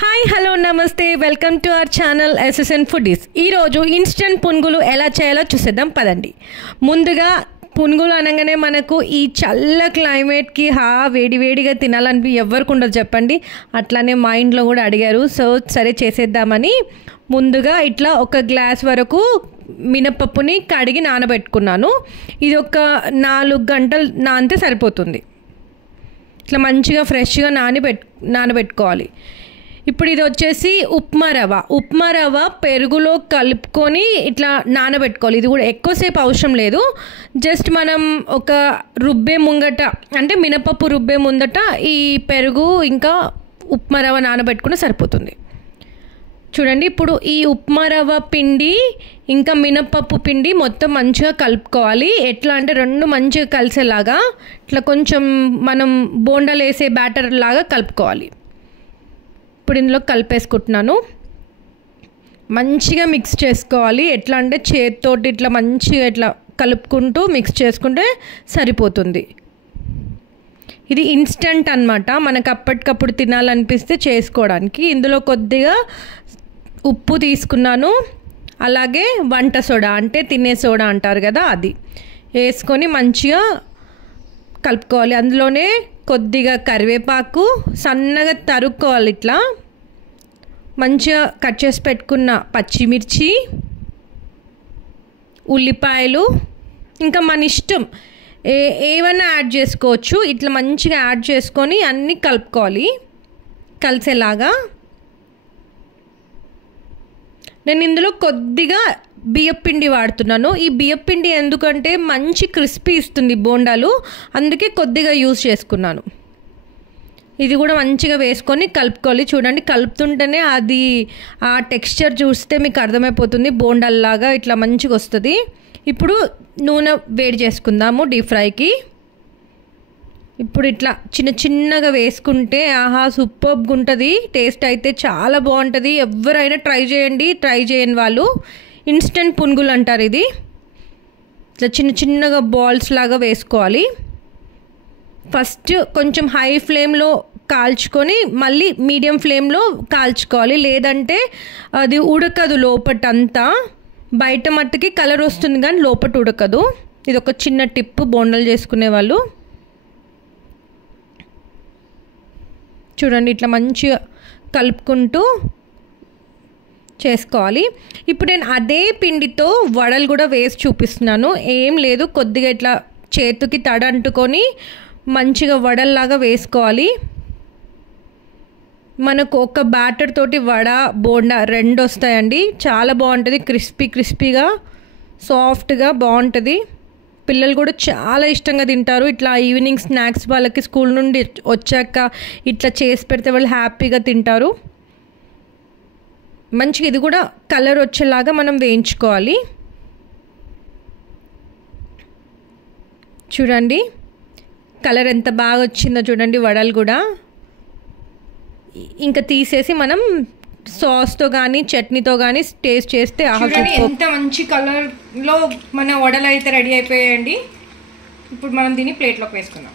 Hi hello నమస్తే welcome to our channel SSN foodies. ఈరోజు instant పునుగులు ఎలా చేయాలో చూసేద్దాం పదండి. ముందుగా పునుగులు అనగానే మనకు ఈ చల్ల క్లైమేట్కి వేడివేడిగా తినాలని ఎవరికి ఉండదు చెప్పండి. అట్లానే మా ఇంట్లో కూడా అడిగారు, సో సరే చేసేద్దామని ముందుగా ఇట్లా ఒక గ్లాస్ వరకు మినపప్పుని కడిగి నానబెట్టుకున్నాను. ఇది ఒక 4 గంటలు నానితే సరిపోతుంది. ఇట్లా మంచిగా ఫ్రెష్గా నానబెట్టుకోవాలి. ఇప్పుడు ఇది వచ్చేసి ఉప్మా రవ్వ పెరుగులో కలుపుకొని ఇట్లా నానబెట్టుకోవాలి. ఇది కూడా ఎక్కువసేపు అవసరం లేదు. జస్ట్ మనం ఒక రుబ్బే ముంగట అంటే మినపప్పు రుబ్బే ముందట ఈ పెరుగు ఇంకా ఉప్మా రవ్వ నానబెట్టుకుని సరిపోతుంది. చూడండి, ఇప్పుడు ఈ ఉప్మా రవ్వ పిండి ఇంకా మినపప్పు పిండి మొత్తం మంచిగా కలుపుకోవాలి. ఎట్లా అంటే రెండు మంచిగా కలిసేలాగా ఇట్లా కొంచెం మనం బోండాలు వేసే బ్యాటర్ లాగా కలుపుకోవాలి. ఇప్పుడు ఇందులో కలిపేసుకుంటున్నాను. మంచిగా మిక్స్ చేసుకోవాలి. ఎట్లా అంటే చేతితోటి ఇట్లా మంచిగా ఇట్లా కలుపుకుంటూ మిక్స్ చేసుకుంటే సరిపోతుంది. ఇది ఇన్స్టెంట్ అన్నమాట, మనకు అప్పటికప్పుడు తినాలనిపిస్తే చేసుకోవడానికి. ఇందులో కొద్దిగా ఉప్పు తీసుకున్నాను, అలాగే వంట సోడా అంటే తినే సోడా అంటారు కదా, అది వేసుకొని మంచిగా కలుపుకోవాలి. అందులోనే కొద్దిగా కరివేపాకు సన్నగా తరుక్కోవాలి. ఇట్లా మంచిగా కట్ చేసి పెట్టుకున్న పచ్చిమిర్చి, ఉల్లిపాయలు, ఇంకా మన ఇష్టం ఏమైనా యాడ్ చేసుకోవచ్చు. ఇట్లా మంచిగా యాడ్ చేసుకొని అన్నీ కలుపుకోవాలి కలిసేలాగా. నేను ఇందులో కొద్దిగా బియ్యపిండి వాడుతున్నాను. ఈ బియ్యపిండి ఎందుకంటే మంచి క్రిస్పీ ఇస్తుంది బోండాలు, అందుకే కొద్దిగా యూజ్ చేసుకున్నాను. ఇది కూడా మంచిగా వేసుకొని కలుపుకోవాలి. చూడండి, కలుపుతుంటేనే అది ఆ టెక్స్చర్ చూస్తే మీకు అర్థమైపోతుంది, బోండాల్లాగా ఇట్లా మంచిగా వస్తుంది. ఇప్పుడు నూనె వేడి చేసుకుందాము డీప్ ఫ్రైకి. ఇప్పుడు ఇట్లా చిన్నగా వేసుకుంటే సూపర్గా ఉంటుంది. టేస్ట్ అయితే చాలా బాగుంటుంది. ఎవరైనా ట్రై చేయండి, ట్రై చేయని వాళ్ళు. ఇన్స్టెంట్ పునుగులు అంటారు ఇది. ఇట్లా చిన్నగా బాల్స్ లాగా వేసుకోవాలి. ఫస్ట్ కొంచెం హై ఫ్లేమ్లో కాల్చుకొని మళ్ళీ మీడియం ఫ్లేమ్లో కాల్చుకోవాలి, లేదంటే అది ఉడకదు లోపటంతా. బయట మట్టుకి కలర్ వస్తుంది కానీ లోపట ఉడకదు. ఇది ఒక చిన్న టిప్ బోండాలు చేసుకునే వాళ్ళు. చూడండి, ఇట్లా మంచిగా కలుపుకుంటూ చేసుకోవాలి. ఇప్పుడు నేను అదే పిండితో వడలు కూడా వేసి చూపిస్తున్నాను. ఏం లేదు, కొద్దిగా ఇట్లా చేతికి తడ అంటుకొని మంచిగా వడల్లాగా వేసుకోవాలి. మనకు ఒక బ్యాటర్ తోటి వడ బోండా రెండు వస్తాయండి. చాలా బాగుంటుంది, క్రిస్పీగా సాఫ్ట్గా బాగుంటుంది. పిల్లలు కూడా చాలా ఇష్టంగా తింటారు. ఇట్లా ఈవినింగ్ స్నాక్స్ వాళ్ళకి స్కూల్ నుండి వచ్చాక ఇట్లా చేసి పెడితే వాళ్ళు హ్యాపీగా తింటారు. మంచిగా ఇది కూడా కలర్ వచ్చేలాగా మనం వేయించుకోవాలి. చూడండి కలర్ ఎంత బాగా వచ్చిందో చూడండి. వడలు కూడా ఇంకా తీసేసి మనం సాస్తో కానీ చట్నీతో కానీ టేస్ట్ చేస్తే ఎంత మంచి కలర్లో మన వడలు అయితే రెడీ అయిపోయాయండి. ఇప్పుడు మనం దీన్ని ప్లేట్లోకి వేసుకుందాం.